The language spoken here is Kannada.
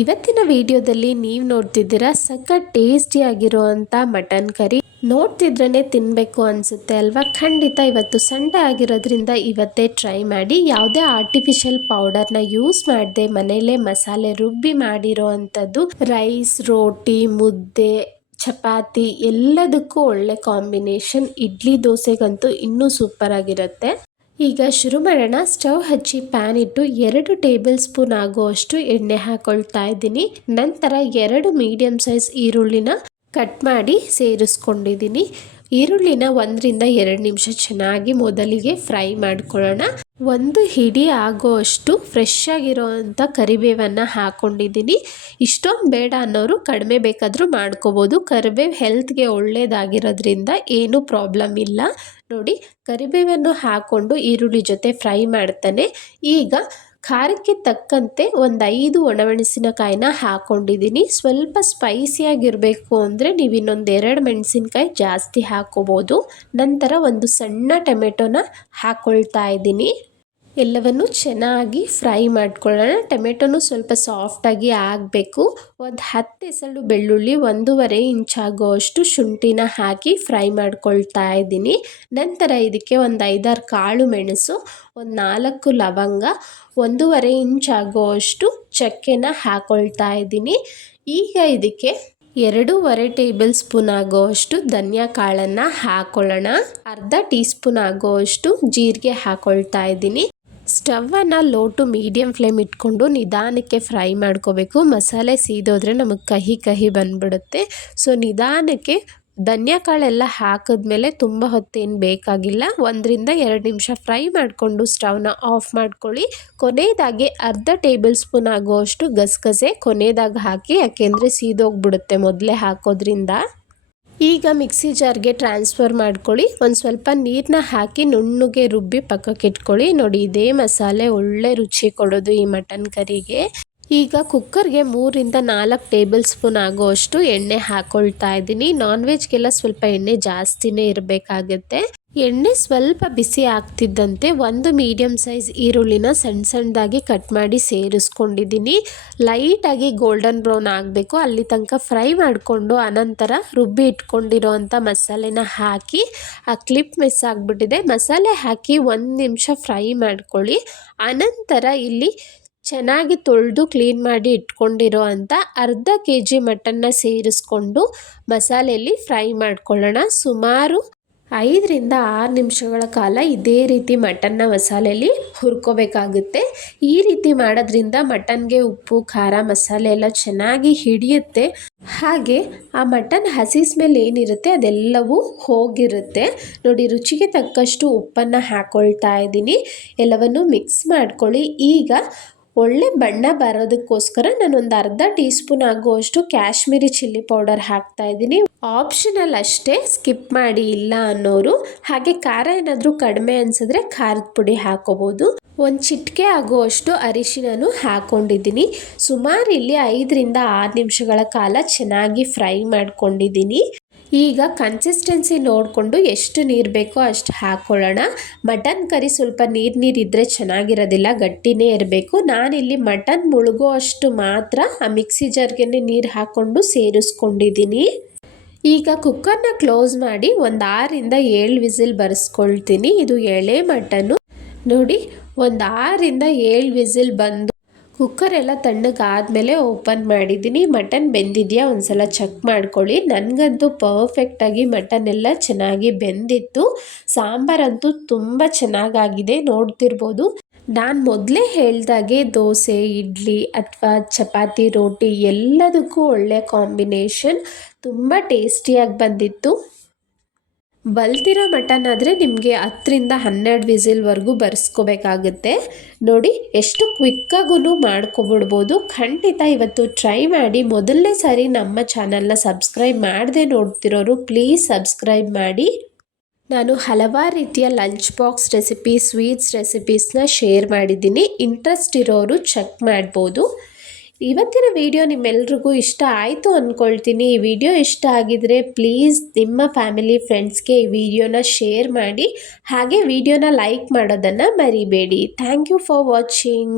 ಇವತ್ತಿನ ವಿಡಿಯೋದಲ್ಲಿ ನೀವು ನೋಡ್ತಿದ್ದೀರಾ ಸಖತ್ ಟೇಸ್ಟಿಯಾಗಿರುವಂಥ ಮಟನ್ ಕರಿ. ನೋಡ್ತಿದ್ರೇ ತಿನ್ನಬೇಕು ಅನಿಸುತ್ತೆ ಅಲ್ವಾ? ಖಂಡಿತ ಇವತ್ತು ಸಂಡೆ ಆಗಿರೋದ್ರಿಂದ ಇವತ್ತೇ ಟ್ರೈ ಮಾಡಿ. ಯಾವುದೇ ಆರ್ಟಿಫಿಷಿಯಲ್ ಪೌಡರ್ನ ಯೂಸ್ ಮಾಡದೆ ಮನೆಯಲ್ಲೇ ಮಸಾಲೆ ರುಬ್ಬಿ ಮಾಡಿರೋ ಅಂಥದ್ದು ರೈಸ್ ರೋಟಿ, ಮುದ್ದೆ, ಚಪಾತಿ ಎಲ್ಲದಕ್ಕೂ ಒಳ್ಳೆ ಕಾಂಬಿನೇಷನ್ ಇಡ್ಲಿ ದೋಸೆಗಂತೂ ಇನ್ನೂ ಸೂಪರ್ ಆಗಿರುತ್ತೆ. ಈಗ ಶುರು ಮಾಡೋಣ. ಸ್ಟವ್ ಹಚ್ಚಿ ಪ್ಯಾನ್ ಇಟ್ಟು ಎರಡು ಟೇಬಲ್ ಸ್ಪೂನ್ ಆಗುವಷ್ಟು ಎಣ್ಣೆ ಹಾಕೊಳ್ತಾ ಇದ್ದೀನಿ. ನಂತರ ಎರಡು ಮೀಡಿಯಂ ಸೈಜ್ ಈರುಳ್ಳಿನ ಕಟ್ ಮಾಡಿ ಸೇರಿಸ್ಕೊಂಡಿದ್ದೀನಿ. ಈರುಳ್ಳಿನ ಒಂದರಿಂದ ಎರಡು ನಿಮಿಷ ಚೆನ್ನಾಗಿ ಮೊದಲಿಗೆ ಫ್ರೈ ಮಾಡ್ಕೊಳ್ಳೋಣ. ಒಂದು ಹಿಡಿ ಆಗೋಷ್ಟು ಫ್ರೆಶ್ ಆಗಿರೋವಂಥ ಕರಿಬೇವನ್ನು ಹಾಕ್ಕೊಂಡಿದ್ದೀನಿ ಇಷ್ಟೊಂದು ಬೇಡ ಅನ್ನೋರು ಕಡಿಮೆ ಬೇಕಾದರೂ ಮಾಡ್ಕೋಬೋದು. ಕರಿಬೇವು ಹೆಲ್ತ್ಗೆ ಒಳ್ಳೆಯದಾಗಿರೋದ್ರಿಂದ ಏನೂ ಪ್ರಾಬ್ಲಮ್ ಇಲ್ಲ. ನೋಡಿ, ಕರಿಬೇವನ್ನು ಹಾಕ್ಕೊಂಡು ಈರುಳ್ಳಿ ಜೊತೆ ಫ್ರೈ ಮಾಡ್ತಾನೆ. ಈಗ ಖಾರಕ್ಕೆ ತಕ್ಕಂತೆ ಒಂದು ಐದು ಒಣಮೆಣಸಿನಕಾಯಿನ ಹಾಕ್ಕೊಂಡಿದ್ದೀನಿ ಸ್ವಲ್ಪ ಸ್ಪೈಸಿಯಾಗಿರಬೇಕು ಅಂದರೆ ನೀವು ಇನ್ನೊಂದು ಎರಡು ಮೆಣಸಿನಕಾಯಿ ಜಾಸ್ತಿ ಹಾಕ್ಕೋಬೋದು ನಂತರ ಒಂದು ಸಣ್ಣ ಟೊಮೆಟೊನ ಹಾಕ್ಕೊಳ್ತಾ ಇದ್ದೀನಿ. ಎಲ್ಲವನ್ನು ಚೆನ್ನಾಗಿ ಫ್ರೈ ಮಾಡ್ಕೊಳ್ಳೋಣ. ಟೊಮೆಟೊನು ಸ್ವಲ್ಪ ಸಾಫ್ಟಾಗಿ ಆಗಬೇಕು. ಒಂದು ಹತ್ತು ಎಸಳು ಬೆಳ್ಳುಳ್ಳಿ ಒಂದೂವರೆ ಇಂಚಾಗೋವಷ್ಟು ಶುಂಠಿನ ಹಾಕಿ ಫ್ರೈ ಮಾಡ್ಕೊಳ್ತಾ ಇದ್ದೀನಿ. ನಂತರ ಇದಕ್ಕೆ ಒಂದು ಐದಾರು ಕಾಳು ಮೆಣಸು, ಒಂದು ನಾಲ್ಕು ಲವಂಗ, ಒಂದೂವರೆ ಇಂಚಾಗುವಷ್ಟು ಚಕ್ಕೆನ ಹಾಕೊಳ್ತಾ ಇದ್ದೀನಿ. ಈಗ ಇದಕ್ಕೆ ಎರಡೂವರೆ ಟೇಬಲ್ ಸ್ಪೂನ್ ಆಗೋವಷ್ಟು ಧನಿಯಾ ಕಾಳನ್ನು ಹಾಕೊಳ್ಳೋಣ. ಅರ್ಧ ಟೀ ಸ್ಪೂನ್ ಆಗೋವಷ್ಟು ಜೀರಿಗೆ ಹಾಕೊಳ್ತಾ ಇದ್ದೀನಿ. ಸ್ಟವನ್ನು ಲೋ ಟು ಮೀಡಿಯಮ್ ಫ್ಲೇಮ್ ಇಟ್ಕೊಂಡು ನಿಧಾನಕ್ಕೆ ಫ್ರೈ ಮಾಡ್ಕೋಬೇಕು. ಮಸಾಲೆ ಸೀದೋದ್ರೆ ನಮಗೆ ಕಹಿ ಕಹಿ ಬಂದ್ಬಿಡುತ್ತೆ. ಸೊ ನಿಧಾನಕ್ಕೆ ಧನ್ಯ ಕಾಳೆಲ್ಲ ಹಾಕಿದ್ಮೇಲೆ ತುಂಬ ಹೊತ್ತೇನು ಬೇಕಾಗಿಲ್ಲ. ಒಂದರಿಂದ ಎರಡು ನಿಮಿಷ ಫ್ರೈ ಮಾಡಿಕೊಂಡು ಸ್ಟವ್ನ ಆಫ್ ಮಾಡ್ಕೊಳ್ಳಿ. ಕೊನೆಯದಾಗಿ ಅರ್ಧ ಟೇಬಲ್ ಸ್ಪೂನ್ ಆಗುವಷ್ಟು ಗಸಗಸೆ ಕೊನೆಯದಾಗಿ ಹಾಕಿ, ಯಾಕೆಂದರೆ ಸೀದೋಗ್ಬಿಡುತ್ತೆ ಮೊದಲೇ ಹಾಕೋದ್ರಿಂದ. ಈಗ ಮಿಕ್ಸಿ ಜಾರ್ಗೆ ಟ್ರಾನ್ಸ್ಫರ್ ಮಾಡ್ಕೊಳ್ಳಿ. ಒಂದು ಸ್ವಲ್ಪ ನೀರನ್ನ ಹಾಕಿ ನುಣ್ಣಗೆ ರುಬ್ಬಿ ಪಕ್ಕಕ್ಕೆ ಇಟ್ಕೊಳ್ಳಿ ನೋಡಿ, ಇದೇ ಮಸಾಲೆ ಒಳ್ಳೆ ರುಚಿ ಕೊಡೋದು ಈ ಮಟನ್ ಕರಿಗೆ. ಈಗ ಕುಕ್ಕರ್ಗೆ ಮೂರಿಂದ ನಾಲ್ಕು ಟೇಬಲ್ ಸ್ಪೂನ್ ಆಗೋಷ್ಟು ಎಣ್ಣೆ ಹಾಕೊಳ್ತಾ ಇದ್ದೀನಿ. ನಾನ್ ವೆಜ್ಗೆಲ್ಲ ಸ್ವಲ್ಪ ಎಣ್ಣೆ ಜಾಸ್ತಿನೇ ಇರಬೇಕಾಗತ್ತೆ. ಎಣ್ಣೆ ಸ್ವಲ್ಪ ಬಿಸಿ ಆಗ್ತಿದ್ದಂತೆ ಒಂದು ಮೀಡಿಯಮ್ ಸೈಜ್ ಈರುಳ್ಳಿನ ಸಣ್ಣ ಸಣ್ಣದಾಗಿ ಕಟ್ ಮಾಡಿ ಸೇರಿಸ್ಕೊಂಡಿದ್ದೀನಿ. ಲೈಟಾಗಿ ಗೋಲ್ಡನ್ ಬ್ರೌನ್ ಆಗಬೇಕು. ಅಲ್ಲಿ ತನಕ ಫ್ರೈ ಮಾಡಿಕೊಂಡು ಅನಂತರ ರುಬ್ಬಿ ಇಟ್ಕೊಂಡಿರೋ ಅಂಥ ಮಸಾಲೆನ ಹಾಕಿ, ಆ ಕ್ಲಿಪ್ ಮಿಸ್ ಆಗಿಬಿಟ್ಟಿದೆ. ಮಸಾಲೆ ಹಾಕಿ ಒಂದು ನಿಮಿಷ ಫ್ರೈ ಮಾಡ್ಕೊಳ್ಳಿ. ಅನಂತರ ಇಲ್ಲಿ ಚೆನ್ನಾಗಿ ತೊಳೆದು ಕ್ಲೀನ್ ಮಾಡಿ ಇಟ್ಕೊಂಡಿರೋ ಅಂಥ ಅರ್ಧ ಕೆ ಜಿ ಮಟನ್ನ ಸೇರಿಸ್ಕೊಂಡು ಮಸಾಲೆಯಲ್ಲಿ ಫ್ರೈ ಮಾಡ್ಕೊಳ್ಳೋಣ. ಸುಮಾರು ಐದರಿಂದ ಆರು ನಿಮಿಷಗಳ ಕಾಲ ಇದೇ ರೀತಿ ಮಟನ್ನ ಮಸಾಲೆಯಲ್ಲಿ ಹುರ್ಕೋಬೇಕಾಗುತ್ತೆ. ಈ ರೀತಿ ಮಾಡೋದ್ರಿಂದ ಮಟನ್ಗೆ ಉಪ್ಪು, ಖಾರ, ಮಸಾಲೆ ಎಲ್ಲ ಚೆನ್ನಾಗಿ ಹಿಡಿಯುತ್ತೆ. ಹಾಗೆ ಆ ಮಟನ್ ಹಸಿ ಸ್ಮೆಲ್ ಏನಿರುತ್ತೆ ಅದೆಲ್ಲವೂ ಹೋಗಿರುತ್ತೆ. ನೋಡಿ, ರುಚಿಗೆ ತಕ್ಕಷ್ಟು ಉಪ್ಪನ್ನು ಹಾಕ್ಕೊಳ್ತಾ ಇದ್ದೀನಿ. ಎಲ್ಲವನ್ನು ಮಿಕ್ಸ್ ಮಾಡ್ಕೊಳ್ಳಿ. ಈಗ ಒಳ್ಳೆ ಬಣ್ಣ ಬರೋದಕ್ಕೋಸ್ಕರ ನಾನೊಂದು ಅರ್ಧ ಟೀ ಸ್ಪೂನ್ ಆಗುವಷ್ಟು ಕಾಶ್ಮೀರಿ ಚಿಲ್ಲಿ ಪೌಡರ್ ಹಾಕ್ತಾ ಇದ್ದೀನಿ. ಆಪ್ಷನಲ್ ಅಷ್ಟೇ ಸ್ಕಿಪ್ ಮಾಡಿ ಇಲ್ಲ ಅನ್ನೋರು, ಹಾಗೆ ಖಾರ ಏನಾದರೂ ಕಡಿಮೆ ಅನ್ಸಿದ್ರೆ ಖಾರದ ಪುಡಿ ಹಾಕೋಬೋದು. ಒಂದು ಚಿಟಿಕೆ ಆಗುವಷ್ಟು ಅರಿಶಿನೂ ಹಾಕೊಂಡಿದ್ದೀನಿ. ಸುಮಾರು ಇಲ್ಲಿ ಐದರಿಂದ ಆರು ನಿಮಿಷಗಳ ಕಾಲ ಚೆನ್ನಾಗಿ ಫ್ರೈ ಮಾಡ್ಕೊಂಡಿದ್ದೀನಿ. ಈಗ ಕನ್ಸಿಸ್ಟೆನ್ಸಿ ನೋಡಿಕೊಂಡು ಎಷ್ಟು ನೀರು ಬೇಕೋ ಅಷ್ಟು ಹಾಕ್ಕೊಳ್ಳೋಣ ಮಟನ್ ಕರಿ ಸ್ವಲ್ಪ ನೀರು ನೀರು ಇದ್ದರೆ ಚೆನ್ನಾಗಿರೋದಿಲ್ಲ, ಗಟ್ಟಿನೇ ಇರಬೇಕು. ನಾನಿಲ್ಲಿ ಮಟನ್ ಮುಳುಗೋ ಅಷ್ಟು ಮಾತ್ರ ಆ ಮಿಕ್ಸಿ ಜಾರ್ಗೆ ನೀರು ಹಾಕ್ಕೊಂಡು ಸೇರಿಸ್ಕೊಂಡಿದ್ದೀನಿ ಈಗ ಕುಕ್ಕರ್ನ ಕ್ಲೋಸ್ ಮಾಡಿ ಒಂದು ಆರಿಂದ ಏಳು ವಿಸಿಲ್ ಬರೆಸ್ಕೊಳ್ತೀನಿ. ಇದು ಎಳೆ ಮಟನ್ನು ನೋಡಿ, ಒಂದು ಆರಿಂದ ಏಳು ವಿಸಿಲ್ ಬಂದು ಕುಕ್ಕರ್ ಎಲ್ಲ ತಣ್ಣಗಾದಮೇಲೆ ಓಪನ್ ಮಾಡಿದ್ದೀನಿ. ಮಟನ್ ಬೆಂದಿದೆಯಾ ಒಂದ್ಸಲ ಚೆಕ್ ಮಾಡ್ಕೊಳ್ಳಿ. ನನಗಂತೂ ಪರ್ಫೆಕ್ಟಾಗಿ ಮಟನ್ ಎಲ್ಲ ಚೆನ್ನಾಗಿ ಬೆಂದಿತ್ತು. ಸಾಂಬಾರಂತೂ ತುಂಬ ಚೆನ್ನಾಗಾಗಿದೆ, ನೋಡ್ತಿರ್ಬೋದು. ನಾನು ಮೊದಲೇ ಹೇಳ್ದಾಗೆ ದೋಸೆ, ಇಡ್ಲಿ ಅಥವಾ ಚಪಾತಿ, ರೋಟಿ ಎಲ್ಲದಕ್ಕೂ ಒಳ್ಳೆಯ ಕಾಂಬಿನೇಷನ್ ತುಂಬ ಟೇಸ್ಟಿಯಾಗಿ ಬಂದಿತ್ತು. ಬಲ್ತಿರೋ ಮಟನ್ ಆದರೆ ನಿಮಗೆ ಹತ್ತರಿಂದ ಹನ್ನೆರಡು ವಿಸಿಲ್ವರೆಗೂ ಬರ್ಸ್ಕೋಬೇಕಾಗುತ್ತೆ. ನೋಡಿ, ಎಷ್ಟು ಕ್ವಿಕ್ಕಾಗೂ ಮಾಡ್ಕೊಬಿಡ್ಬೋದು. ಖಂಡಿತ ಇವತ್ತು ಟ್ರೈ ಮಾಡಿ. ಮೊದಲನೇ ಸಾರಿ ನಮ್ಮ ಚಾನಲ್ನ ಸಬ್ಸ್ಕ್ರೈಬ್ ಮಾಡದೆ ನೋಡ್ತಿರೋರು ಪ್ಲೀಸ್ ಸಬ್ಸ್ಕ್ರೈಬ್ ಮಾಡಿ. ನಾನು ಹಲವಾರು ರೀತಿಯ ಲಂಚ್ ಬಾಕ್ಸ್ ರೆಸಿಪಿ ಸ್ವೀಟ್ಸ್ ರೆಸಿಪೀಸ್ನ ಶೇರ್ ಮಾಡಿದ್ದೀನಿ. ಇಂಟ್ರೆಸ್ಟ್ ಇರೋರು ಚೆಕ್ ಮಾಡ್ಬೋದು. ಇವತ್ತಿನ ವಿಡಿಯೋ ನಿಮ್ಮೆಲ್ರಿಗೂ ಇಷ್ಟ ಆಯಿತು ಅಂದ್ಕೊಳ್ತೀನಿ ಈ ವಿಡಿಯೋ ಇಷ್ಟ ಆಗಿದರೆ ಪ್ಲೀಸ್ ನಿಮ್ಮ ಫ್ಯಾಮಿಲಿ, ಫ್ರೆಂಡ್ಸ್ಗೆ ಈ ವಿಡಿಯೋನ ಶೇರ್ ಮಾಡಿ. ಹಾಗೆ ವಿಡಿಯೋನ ಲೈಕ್ ಮಾಡೋದನ್ನು ಮರಿಬೇಡಿ. Thank you for watching.